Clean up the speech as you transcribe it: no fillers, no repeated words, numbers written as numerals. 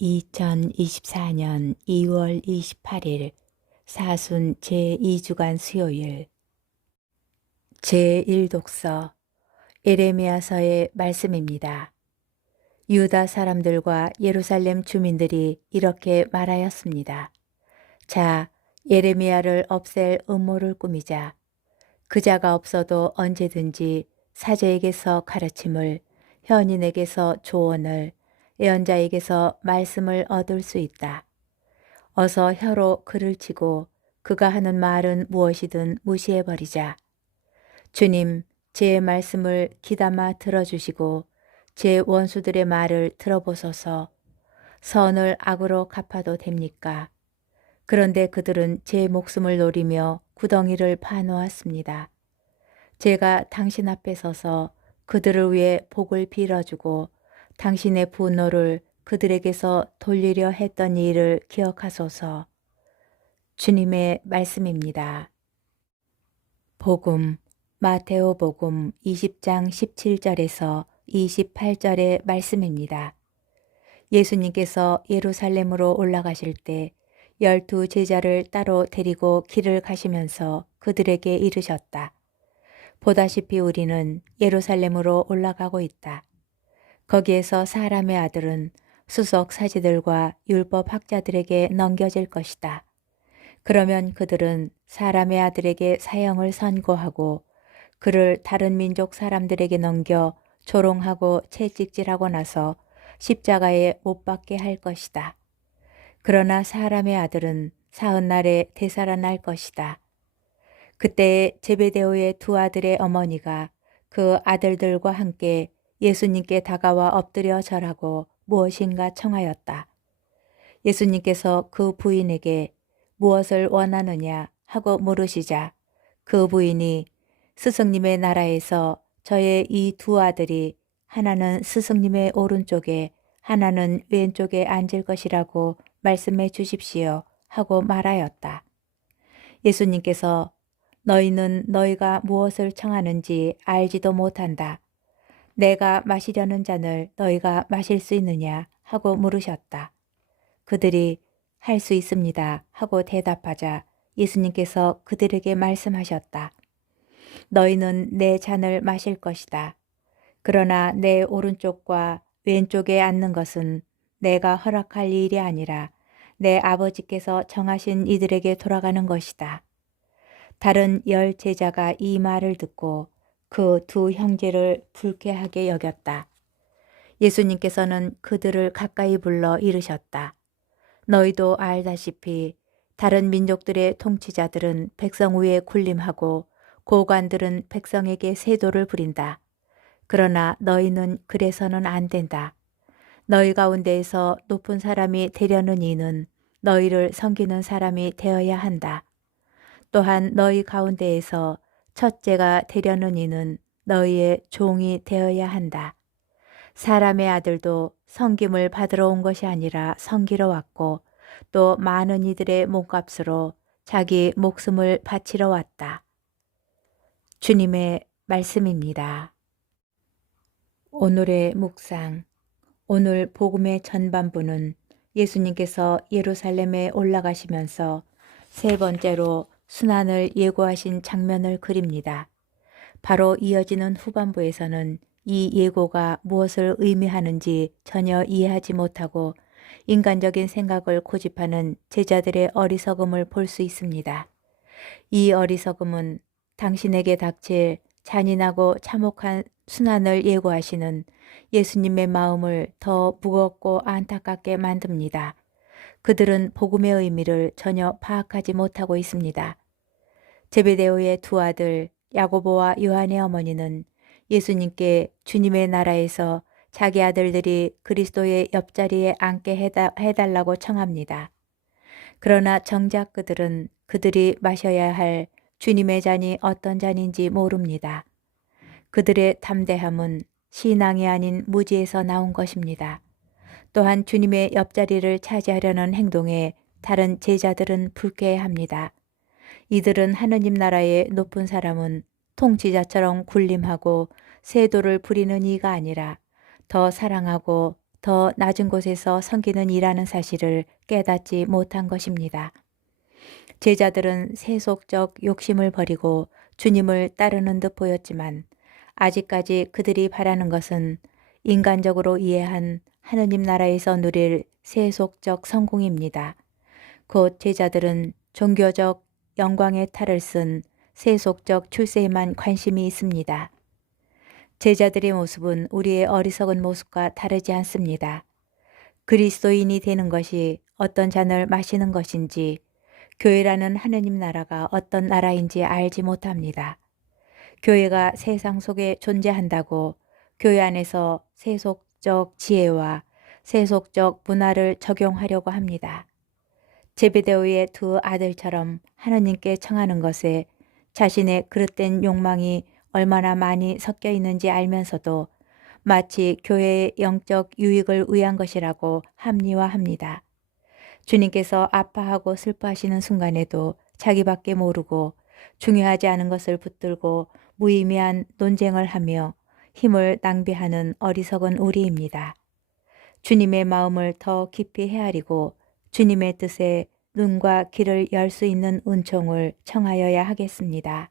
2024년 2월 28일 사순 제2주간 수요일 제1독서 예레미야서의 말씀입니다. 유다 사람들과 예루살렘 주민들이 이렇게 말하였습니다. 자, 예레미야를 없앨 음모를 꾸미자. 그자가 없어도 언제든지 사제에게서 가르침을, 현인에게서 조언을, 예언자에게서 말씀을 얻을 수 있다. 어서 혀로 그를 치고 그가 하는 말은 무엇이든 무시해버리자. 주님, 제 말씀을 귀담아 들어주시고 제 원수들의 말을 들어보소서. 선을 악으로 갚아도 됩니까? 그런데 그들은 제 목숨을 노리며 구덩이를 파놓았습니다. 제가 당신 앞에 서서 그들을 위해 복을 빌어주고 당신의 분노를 그들에게서 돌리려 했던 일을 기억하소서. 주님의 말씀입니다. 복음, 마테오 복음 20장 17절에서 28절의 말씀입니다. 예수님께서 예루살렘으로 올라가실 때 12 제자를 따로 데리고 길을 가시면서 그들에게 이르셨다. 보다시피 우리는 예루살렘으로 올라가고 있다. 거기에서 사람의 아들은 수석 사제들과 율법 학자들에게 넘겨질 것이다. 그러면 그들은 사람의 아들에게 사형을 선고하고 그를 다른 민족 사람들에게 넘겨 조롱하고 채찍질하고 나서 십자가에 못 박게 할 것이다. 그러나 사람의 아들은 사흔날에 되살아날 것이다. 그때 제베데오의 두 아들의 어머니가 그 아들들과 함께 예수님께 다가와 엎드려 절하고 무엇인가 청하였다. 예수님께서 그 부인에게 무엇을 원하느냐 하고 물으시자 그 부인이 스승님의 나라에서 저의 이 두 아들이 하나는 스승님의 오른쪽에 하나는 왼쪽에 앉을 것이라고 말씀해 주십시오 하고 말하였다. 예수님께서 너희는 너희가 무엇을 청하는지 알지도 못한다. 내가 마시려는 잔을 너희가 마실 수 있느냐 하고 물으셨다. 그들이 할 수 있습니다 하고 대답하자 예수님께서 그들에게 말씀하셨다. 너희는 내 잔을 마실 것이다. 그러나 내 오른쪽과 왼쪽에 앉는 것은 내가 허락할 일이 아니라 내 아버지께서 정하신 이들에게 돌아가는 것이다. 다른 10 제자가 이 말을 듣고 그 두 형제를 불쾌하게 여겼다. 예수님께서는 그들을 가까이 불러 이르셨다. 너희도 알다시피 다른 민족들의 통치자들은 백성 위에 군림하고 고관들은 백성에게 세도를 부린다. 그러나 너희는 그래서는 안 된다. 너희 가운데에서 높은 사람이 되려는 이는 너희를 섬기는 사람이 되어야 한다. 또한 너희 가운데에서 첫째가 되려는 이는 너희의 종이 되어야 한다. 사람의 아들도 섬김을 받으러 온 것이 아니라 섬기러 왔고 또 많은 이들의 몸값으로 자기 목숨을 바치러 왔다. 주님의 말씀입니다. 오늘의 묵상. 오늘 복음의 전반부는 예수님께서 예루살렘에 올라가시면서 세 번째로 순환을 예고하신 장면을 그립니다. 바로 이어지는 후반부에서는 이 예고가 무엇을 의미하는지 전혀 이해하지 못하고 인간적인 생각을 고집하는 제자들의 어리석음을 볼 수 있습니다. 이 어리석음은 당신에게 닥칠 잔인하고 참혹한 순환을 예고하시는 예수님의 마음을 더 무겁고 안타깝게 만듭니다. 그들은 복음의 의미를 전혀 파악하지 못하고 있습니다. 제베데오의 두 아들 야고보와 요한의 어머니는 예수님께 주님의 나라에서 자기 아들들이 그리스도의 옆자리에 앉게 해달라고 청합니다. 그러나 정작 그들은 그들이 마셔야 할 주님의 잔이 어떤 잔인지 모릅니다. 그들의 담대함은 신앙이 아닌 무지에서 나온 것입니다. 또한 주님의 옆자리를 차지하려는 행동에 다른 제자들은 불쾌해합니다. 이들은 하느님 나라의 높은 사람은 통치자처럼 군림하고 세도를 부리는 이가 아니라 더 사랑하고 더 낮은 곳에서 섬기는 일하는 사실을 깨닫지 못한 것입니다. 제자들은 세속적 욕심을 버리고 주님을 따르는 듯 보였지만 아직까지 그들이 바라는 것은 인간적으로 이해한 하느님 나라에서 누릴 세속적 성공입니다. 곧 제자들은 종교적 영광의 탈을 쓴 세속적 출세에만 관심이 있습니다. 제자들의 모습은 우리의 어리석은 모습과 다르지 않습니다. 그리스도인이 되는 것이 어떤 잔을 마시는 것인지, 교회라는 하느님 나라가 어떤 나라인지 알지 못합니다. 교회가 세상 속에 존재한다고 교회 안에서 세속적 지혜와 세속적 문화를 적용하려고 합니다. 제베데오의 두 아들처럼 하느님께 청하는 것에 자신의 그릇된 욕망이 얼마나 많이 섞여 있는지 알면서도 마치 교회의 영적 유익을 위한 것이라고 합리화합니다. 주님께서 아파하고 슬퍼하시는 순간에도 자기밖에 모르고 중요하지 않은 것을 붙들고 무의미한 논쟁을 하며 힘을 낭비하는 어리석은 우리입니다. 주님의 마음을 더 깊이 헤아리고 주님의 뜻에 눈과 귀를 열 수 있는 은총을 청하여야 하겠습니다.